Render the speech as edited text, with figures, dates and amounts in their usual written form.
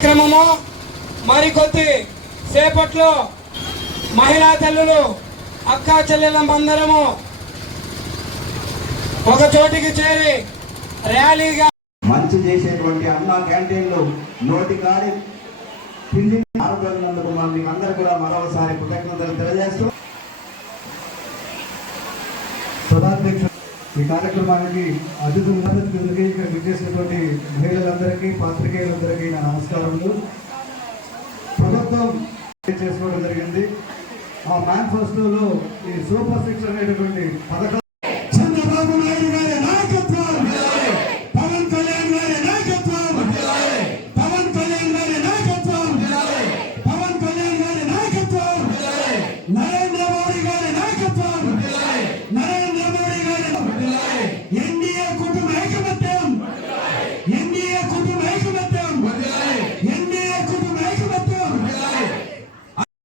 క్రమము మరికొద్ది సేపట్లో మహిళా తల్లులు అక్కా చెల్లెలందరము ఒక చోటికి చేరి ర్యాలీగా మంచి చేసేటువంటి అన్న క్యాంటీన్లు నోటి కాడి పిండి ఆరోగ్యందుకు మీకు అందరూ కూడా మరోసారి కృతజ్ఞతలు తెలియజేస్తూ సభాధ్యక్షుడు ఈ కార్యక్రమానికి అతిథులు ఇక్కడ విచ్చేసినటువంటి మహిళలందరికీ పాత్రికేయులందరికీ నా నమస్కారములు. ప్రభుత్వం చేసుకోవడం జరిగింది. ఆ మేనిఫెస్టోలో ఈ సూపర్ 6 అనేటటువంటి పథకం